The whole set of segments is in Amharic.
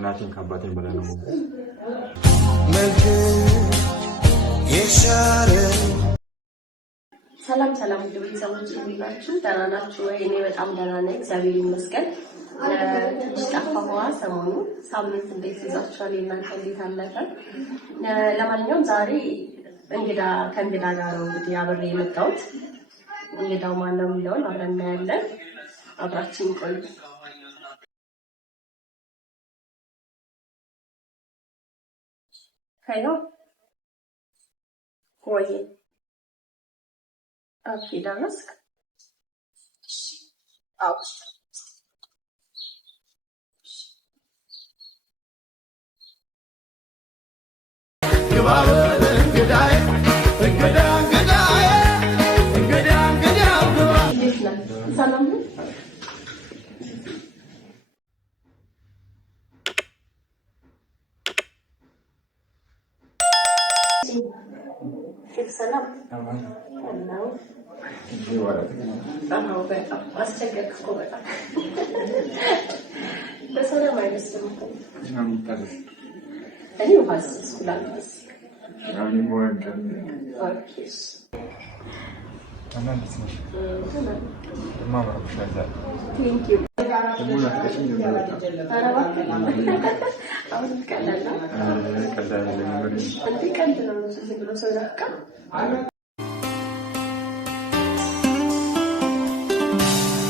ከእናቴም ከአባቴም በላይ ነው። ሰላም ሰላም፣ ውድ ቤተሰቦች እንዴት ናችሁ? ደህና ናችሁ ወይ? እኔ በጣም ደህና ነኝ፣ እግዚአብሔር ይመስገን። ትንሽ ጠፋሁዋ ሰሞኑ። ሳምንት እንዴት ይዛችኋል? እናንተ እንዴት አለፈ? ለማንኛውም ዛሬ ከእንግዳ ጋር ነው እንግዲህ አብሬ የመጣሁት። እንግዳው ማነው የሚለውን አብረን እናያለን። አብራችን ቆዩ። ሄሎ ወይ አፍ ዳመስክ አው ሰላም ነው። ሰላም ነው። በጣም አስቸገርክ እኮ በጣም በሰላም አይመስልም እኮ። እኔ ውሃ ስኩላል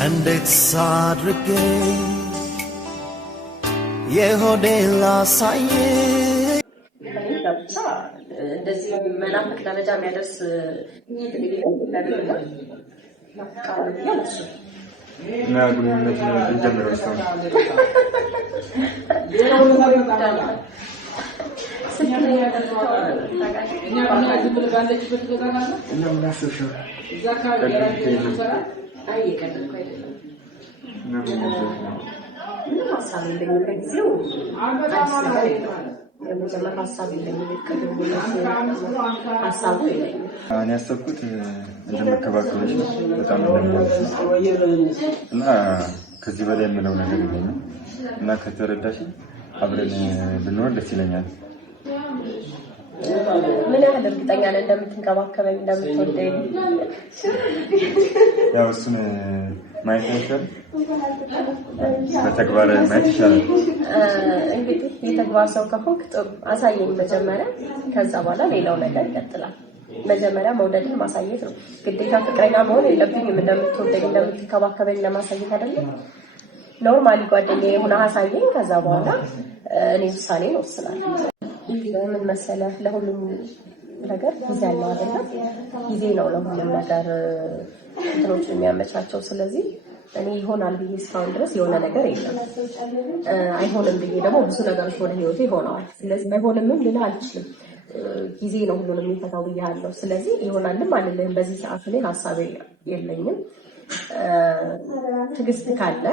እንዴት ሳድርጌ የሆዴን ላሳየ እንደዚህ መናፈቅ ደረጃ የሚያደርስ እና ግንኙነት እንጀምረው ሰው እኔ ያሰብኩት እንደመከባከብሽ ነው። በጣም እና ከዚህ በላይ የምለው ነገር የለኝም እና ከተረዳሽ አብረን ብንሆን ደስ ይለኛል። ምን ያህል እርግጠኛ ነህ እንደምትንከባከበኝ እንደምትወደኝ? ያው እሱን ማየት ይቻላል፣ በተግባር ማየት ይቻላል። እንግዲህ የተግባር ሰው ከሆንክ ጥሩ አሳየኝ መጀመሪያ፣ ከዛ በኋላ ሌላው ነገር ይቀጥላል። መጀመሪያ መውደድን ማሳየት ነው። ግዴታ ፍቅረኛ መሆን የለብኝም። እንደምትወደኝ እንደምትንከባከበኝ ለማሳየት አይደለም። ኖርማሊ ጓደኛዬ የሆነ አሳየኝ፣ ከዛ በኋላ እኔ ውሳኔን እወስናለሁ። ምን መሰለህ፣ ለሁሉም ነገር ጊዜ አለው አይደለም? ጊዜ ነው ለሁሉም ነገር እንትኖችን የሚያመቻቸው። ስለዚህ እኔ ይሆናል ብዬ እስካሁን ድረስ የሆነ ነገር የለም። አይሆንም ብዬ ደግሞ ብዙ ነገሮች ወደ ህይወቴ ሆነዋል። ስለዚህ አይሆንምም ልልህ አልችልም። ጊዜ ነው ሁሉንም የሚፈታው ብያለሁ። ስለዚህ ይሆናልም አልልህም። በዚህ ሰዓት ላይ ሀሳብ የለኝም። ትዕግስት ካለ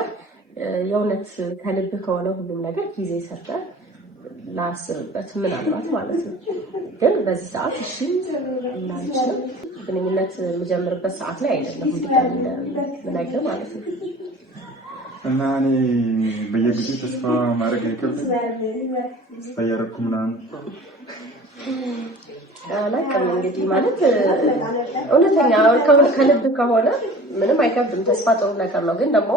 የእውነት ከልብህ ከሆነ ሁሉም ነገር ጊዜ ሰጠህ ላስብበት ምናልባት ማለት ነው። ግን በዚህ ሰዓት እሺ እናንቺም ግንኙነት የምጀምርበት ሰዓት ላይ አይደለም ምናገር ማለት ነው። እና እኔ በየጊዜው ተስፋ ማድረግ አይከብድም። ተስፋ እያደረኩ ምናምን አላውቅም። እንግዲህ ማለት እውነተኛ ከልብ ከሆነ ምንም አይከብድም። ተስፋ ጥሩ ነገር ነው። ግን ደግሞ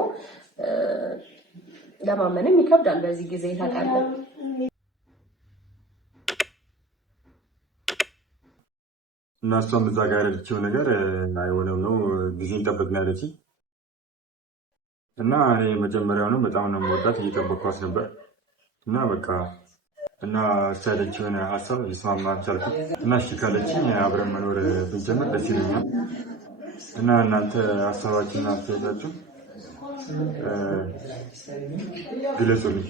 ለማመንም ይከብዳል በዚህ ጊዜ ታውቃለህ። እና እሷም እዛ ጋር ያለችው ነገር አይሆንም ነው ጊዜ እንጠብቅ ነው ያለችኝ። እና እኔ መጀመሪያውንም በጣም ነው የምወዳት እየጠበቅኳት ነበር። እና በቃ እና እሷ ያለችውን ሀሳብ ልስማማ አልቻልኩም። እና እሺ ካለችኝ አብረን መኖር ብንጀምር ደስ ይለኛል። እና እናንተ ሀሳባችሁን አስተያየታችሁ ግለጹልኝ።